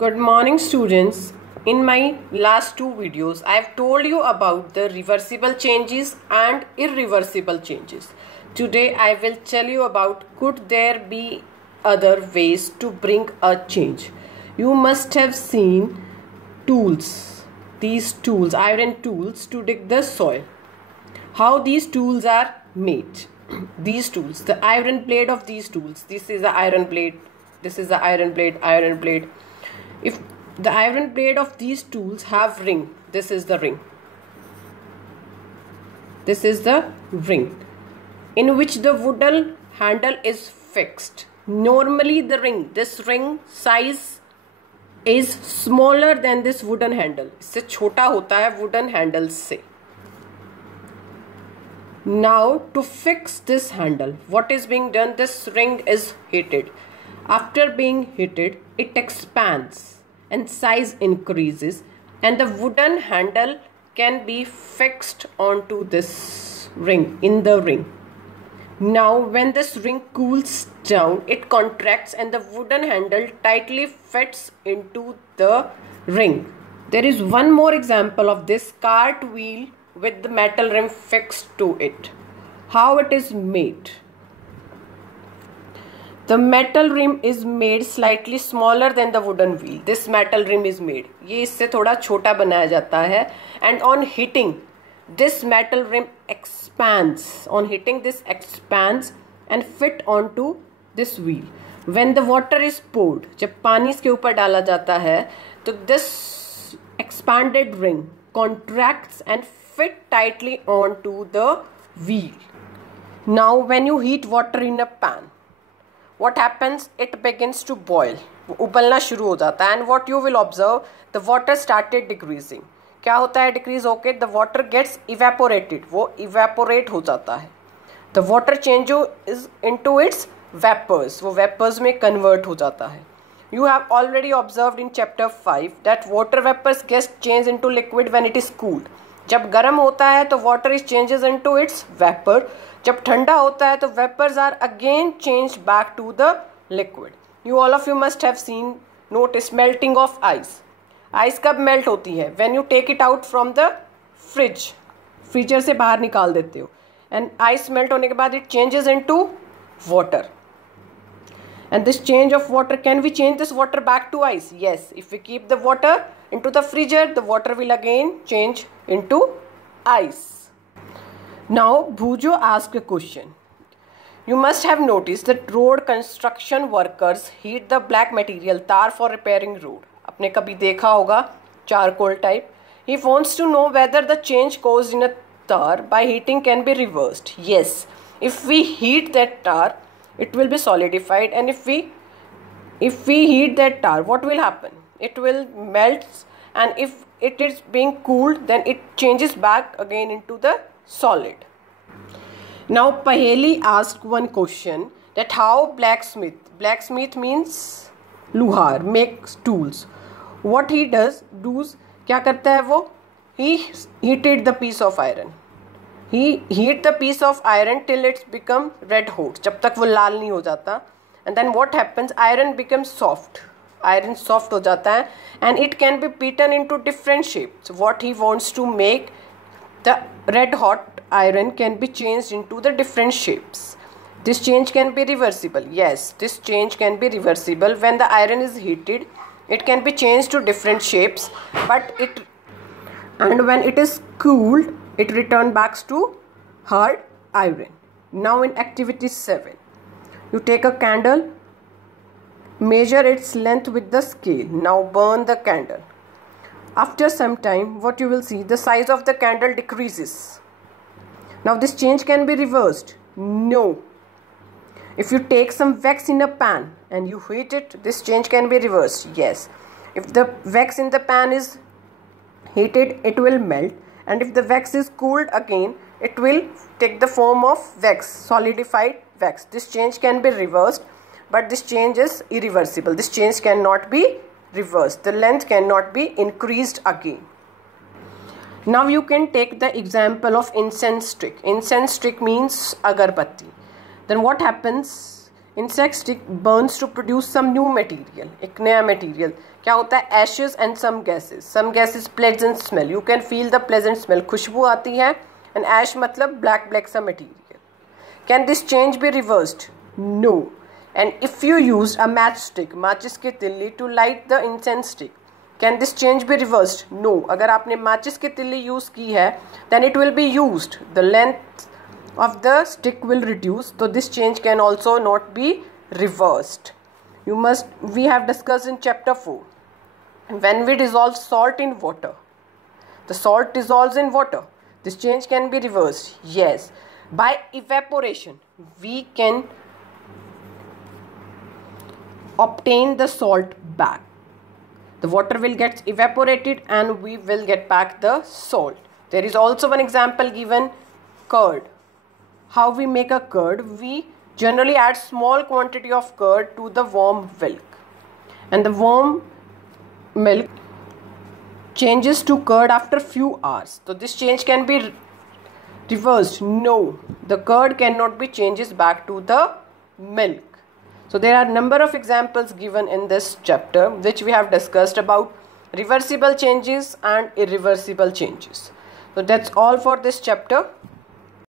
Good morning, students. In my last two videos, I have told you about the reversible changes and irreversible changes. Today, I will tell you about could there be other ways to bring a change. You must have seen tools, these tools, iron tools to dig the soil. How these tools are made. These tools, the iron blade of these tools. This is the iron blade. This is the iron blade, iron blade. If the iron blade of these tools have ring, this is the ring. This is the ring in which the wooden handle is fixed. Normally this ring size is smaller than this wooden handle. इससे छोटा होता है wooden handle से. Now to fix this handle, what is being done? This ring is heated. After being heated, it expands and size increases, and the wooden handle can be fixed onto this ring, in the ring. Now when this ring cools down, it contracts and the wooden handle tightly fits into the ring. There is one more example of this cart wheel with the metal rim fixed to it. How it is made? The metal rim is made slightly smaller than the wooden wheel. This metal rim is made. ये इससे थोड़ा छोटा बनाया जाता है. And on heating, this metal rim expands. On heating, this expands and fit onto this wheel. When the water is poured, जब पानी इसके ऊपर डाला जाता है, तो this expanded ring contracts and fit tightly onto the wheel. Now when you heat water in a pan, what happens? It begins to boil. उबलना शुरू हो जाता है. And what you will observe, the water started decreasing. क्या होता है decrease होके? The water gets evaporated. वो evaporate हो जाता है. The water changes into its vapors. वो vapors में convert हो जाता है. You have already observed in chapter 5 that water vapors get changed into liquid when it is cooled. जब गर्म होता है तो water is changes into its vapor. जब ठंडा होता है तो vapors are again changed back to the liquid. You all of you must have seen, notice melting of ice. Ice कब melt होती है? When you take it out from the fridge. Freezer से बाहर निकाल देते हो. And ice melt होने के बाद it changes into water. And this change of water, can we change this water back to ice? Yes. If we keep the water into the freezer, the water will again change into ice. Now Bhujo asked a question. You must have noticed that road construction workers heat the black material tar for repairing road. आपने कभी देखा होगा charcoal type. He wants to know whether the change caused in a tar by heating can be reversed. Yes. If we heat that tar, it will be solidified, and if we heat that tar, what will happen? It will melt, and if it is being cooled, then it changes back again into the solid. Now Paheli asked one question, that how blacksmith means luhar, makes tools. What he does क्या करता है वो? He heated the piece of iron. He heat the piece of iron till it's become red hot, जब तक वो लाल नहीं हो जाता. And then what happens? Iron becomes soft. Iron soft हो जाता है, and it can be beaten into different shapes. What he wants to make, the red hot iron can be changed into the different shapes. This change can be reversible. Yes, this change can be reversible. When the iron is heated, it can be changed to different shapes, and when it is cooled, it returns back to hard iron. Now in activity 7, you take a candle, measure its length with the scale. Now burn the candle. After some time, what you will see, the size of the candle decreases. Now this change can be reversed. No. If you take some wax in a pan and you heat it, this change can be reversed. Yes. If the wax in the pan is heated, it will melt. And if the wax is cooled again, it will take the form of wax, solidified wax. This change can be reversed, but this change is irreversible. This change cannot be reversed. The length cannot be increased again. Now you can take the example of incense stick. Incense stick means agarbatti. Then what happens? insect stick burns to produce some new material, एक नया material. क्या होता है? Ashes and some gases. Some gases pleasant smell. You can feel the pleasant smell. खुशबू आती है. And ash मतलब black सा material. Can this change be reversed? No. And if you used a matchstick, माचिस की तिल्ली, to light the incense stick, can this change be reversed? No. अगर आपने माचिस की तिल्ली यूज की है, then it will be used. The length of the stick will reduce, so this change can also not be reversed. We have discussed in chapter 4. When we dissolve salt in water, the salt dissolves in water. This change can be reversed. Yes. By evaporation, we can obtain the salt back. The water will get evaporated and we will get back the salt. There is also one example given, curd. How we make a curd? We generally add small quantity of curd to the warm milk, and the warm milk changes to curd after few hours. So this change can be reversed. No, the curd cannot be changes back to the milk. So there are number of examples given in this chapter which we have discussed about reversible changes and irreversible changes. So that's all for this chapter.